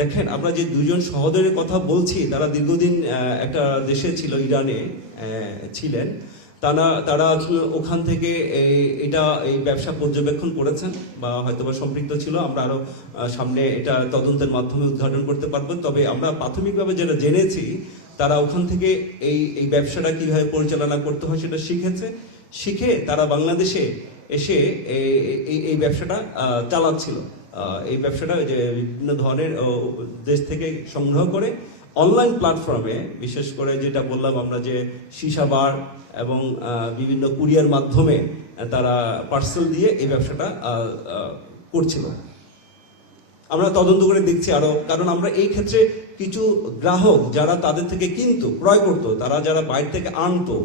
দেখেন, আমরা যে দুজন সহোদরের কথা বলছি তারা দীর্ঘদিন একটা দেশে ছিল, ইরানে ছিলেন। তারা ওখান থেকে এই ব্যবসা পর্যবেক্ষণ করেছেন বা হয়তোবা সম্পৃক্ত ছিল। আমরা আরো সামনে এটা তদন্তের মাধ্যমে উদ্ঘাটন করতে পারবো। তবে আমরা প্রাথমিকভাবে যেটা জেনেছি, তারা ওখান থেকে এই ব্যবসাটা কিভাবে পরিচালনা করতে হয় সেটা শিখে তারা বাংলাদেশে এসে এই ব্যবসাটা চালাচ্ছিল। এই ব্যবসাটা যে বিভিন্ন ধরনের দেশ থেকে সংগ্রহ করে অনলাইন প্ল্যাটফর্মে, বিশেষ করে যেটা বললাম আমরা যে সীসা বার এবং বিভিন্ন কুরিয়ার মাধ্যমে তারা পার্সেল দিয়ে এই ব্যবসাটা করছিল। আমরা তদন্ত করে দেখছি আরো, কারণ আমরা এই ক্ষেত্রে কিছু গ্রাহক যারা তাদের থেকে কিনতো, ক্রয় করতো, তারা যারা বাইরে থেকে আনতো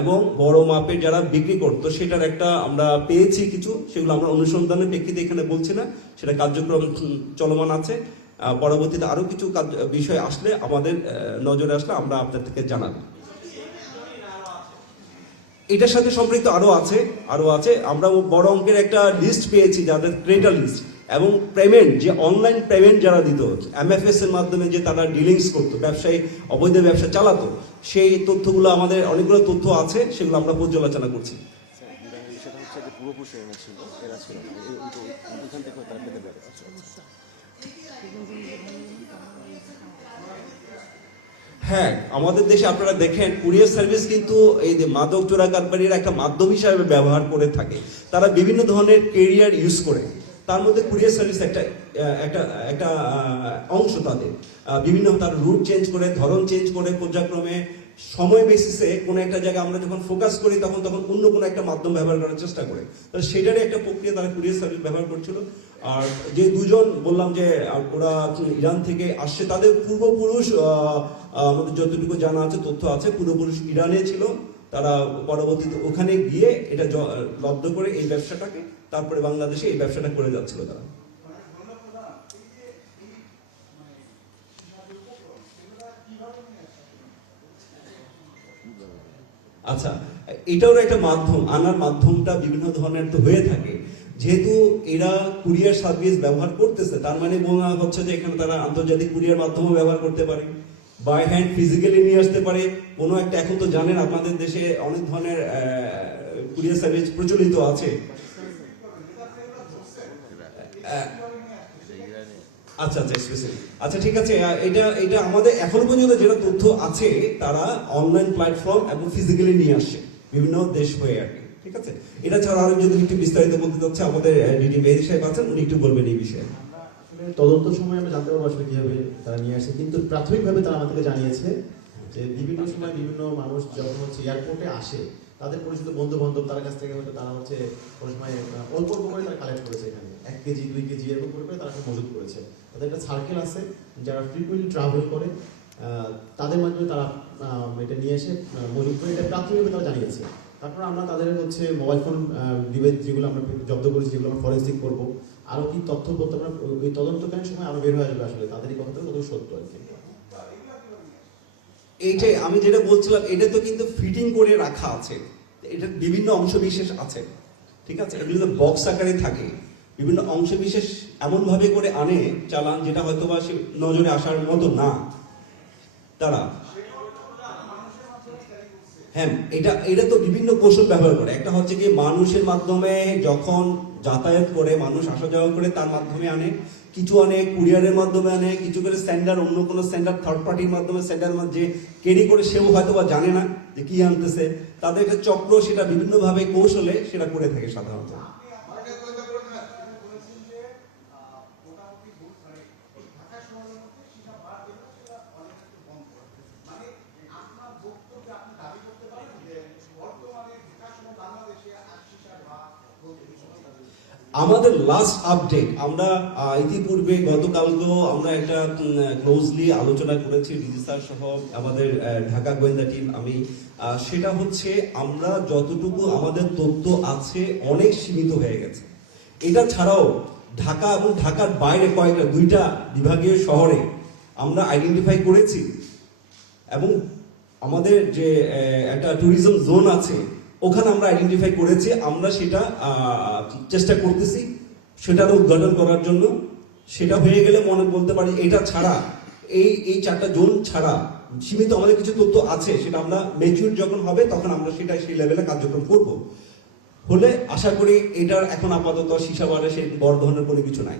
এবং বড় মাপের যারা বিক্রি করতো, সেটার একটা আমরা পেয়েছি কিছু, সেগুলো আমরা অনুসন্ধানের প্রেক্ষিতে এখানে বলছি না, সেটা কার্যক্রম চলমান আছে। পরবর্তীতে আরো কিছু বিষয় আসলে আমাদের নজরে আসলে আমরা আপনাদেরকে জানাবো। এটার সাথে সম্পৃক্ত আরো আছে। আমরা বড় অঙ্কের একটা লিস্ট পেয়েছি, যাদের ক্রেডিট লিস্ট এবং পেমেন্ট, যে অনলাইন পেমেন্ট যারা দিত MFS এর মাধ্যমে, যে তারা ডিলিংস করতো, ব্যবসায়ী অবৈধ ব্যবসা চালাতো, সেই তথ্যগুলো আমাদের অনেকগুলো তথ্য আছে, সেগুলো আমরা পর্যালোচনা করছি। হ্যাঁ, আমাদের দেশে আপনারা দেখেন কুরিয়ার সার্ভিস কিন্তু এই যে মাদক চোরা কারবারির একটা মাধ্যম হিসাবে ব্যবহার করে থাকে। তারা বিভিন্ন ধরনের ক্যারিয়ার ইউজ করে, তার মধ্যে কুরিয়ার সার্ভিস একটা অংশ। তাদের বিভিন্ন তার রুট চেঞ্জ করে, ধরন চেঞ্জ করে, পর্যায়ক্রমে সময় বেসিসে কোনো একটা জায়গায় আমরা যখন ফোকাস করি তখন অন্য কোনো একটা মাধ্যম ব্যবহার করার চেষ্টা করে। তো সেটারই একটা প্রক্রিয়া তারা কুরিয়ার সার্ভিস ব্যবহার করছিল। আর যে দুজন বললাম যে ওরা ইরান থেকে আসছে, তাদের পূর্বপুরুষ আমাদের যতটুকু জানা আছে, তথ্য আছে, পূর্বপুরুষ ইরানে ছিল। তারা পরবর্তীতে ওখানে গিয়ে এটা লব্ধ করে এই ব্যবসাটাকে, তারপরে বাংলাদেশে এই ব্যবসাটা করে যাচ্ছিল তারা। আচ্ছা, এটাও একটা মাধ্যম, আনার মাধ্যমটা বিভিন্ন ধরনের তো হয়ে থাকে। যেহেতু এরা কুরিয়ার সার্ভিস ব্যবহার করতেছে, তার মানে বলা হচ্ছে যে এখানে তারা আন্তর্জাতিক কুরিয়ার মাধ্যমে ব্যবহার করতে পারে, বাই হ্যান্ড ফিজিক্যালি নিয়ে আসতে পারে কোনো একটা। এখন তো জানেন আপনাদের দেশে অনেক ধরনের কুরিয়ার সার্ভিস প্রচলিত আছে। আচ্ছা, ঠিক আছে। এটা আমাদের এখনো পর্যন্ত যেটা তথ্য আছে, তারা অনলাইন প্ল্যাটফর্ম এবং ফিজিক্যালি নিয়ে আসছে বিভিন্ন দেশ হয়ে আর কি। ঠিক আছে, এটা ছাড়া আরো যদি একটু বিস্তারিত বলতে চাচ্ছে আমাদের ডিডি মেহেদী সাহেব আছেন, উনি একটু বলবেন এই বিষয়ে। তদন্ত সময় আমরা জানতে পারবো আসলে কিভাবে তারা নিয়ে আসে, কিন্তু প্রাথমিকভাবে তারা আমাদেরকে জানিয়েছে যে বিভিন্ন সময় বিভিন্ন মানুষ যখন এয়ারপোর্টে আসে, তাদের পরিচিত বন্ধু বান্ধব তার কাছ থেকে হয়তো তারা কোনো সময় অল্প করে তারা কালেক্ট করেছে, এখানে 1 কেজি 2 কেজি এরকম করে তারা মজুত করেছে। তাদের একটা সার্কেল আছে যারা ফ্রিকুয়েন্টলি ট্রাভেল করে, তাদের মাধ্যমে তারা এটা নিয়ে এসে মজুত করে, এটা প্রাথমিকভাবে তারা জানিয়েছে। তারপর আমরা তাদের মোবাইল ফোন ডিভাইস যেগুলো আমরা জব্দ করেছি, যেগুলো আমরা ফরেন্সিক করবো, আরো কি তথ্য বলতে আমরা ওই তদন্তকালীন সময় আরো বের হয়ে আসবে আসলে তাদের এই কথাটা কত সত্য আর কি। এইটাই আমি যেটা বলছিলাম, এটা তো কিন্তু ফিটিং করে রাখা আছে, এটা বিভিন্ন অংশ বিশেষ আছে। ঠিক আছে, এগুলো বক্স আকারে থাকে, বিভিন্ন অংশ বিশেষ এমন ভাবে করে আনে চালান, যেটা হয়তো বা নজরে আসার মতো না তারা। হ্যাঁ, এটা তো বিভিন্ন কৌশল ব্যবহার করে। একটা হচ্ছে কি, মানুষের মাধ্যমে যখন যাতায়াত করে, মানুষ আসা যাওয়া করে, তার মাধ্যমে আনে, কিছু আনে কুরিয়ারের মাধ্যমে আনে, কিছু করে সেন্ডার, অন্য কোনো সেন্ডার থার্ড পার্টির মাধ্যমে সেন্ডার যে ক্যারি করে, সেও হয়তো বা জানে না যে কি আনতেছে। তাদের একটা চক্র, সেটা বিভিন্নভাবে কৌশলে সেটা করে থাকে সাধারণত। আমাদের লাস্ট আপডেট, আমরা ইতিপূর্বে গতকালকেও আমরা একটা ক্লোজলি আলোচনা করেছি ডিজি স্যার সহ আমাদের ঢাকা গোয়েন্দা টিম, আমি সেটা হচ্ছে আমরা যতটুকু আমাদের তথ্য আছে অনেক সীমিত হয়ে গেছে। এটা ছাড়াও ঢাকা এবং ঢাকার বাইরে কয়েকটা 2টা বিভাগীয় শহরে আমরা আইডেন্টিফাই করেছি, এবং আমাদের যে একটা ট্যুরিজম জোন আছে ওখানে আমরা আইডেন্টিফাই করেছি। আমরা সেটা চেষ্টা করতেছি সেটারও উদ্ঘাটন করার জন্য, সেটা হয়ে গেলে মনে বলতে পারি এটা ছাড়া এই চারটা জোন ছাড়া সীমিত আমাদের কিছু তথ্য আছে, সেটা আমরা ম্যাচিউর যখন হবে তখন আমরা সেটা সেই লেভেলে কার্যক্রম করব। হলে আশা করি এটার এখন আপাতত সিসাবারে সেই বড় ধরনের কোনো কিছু নাই।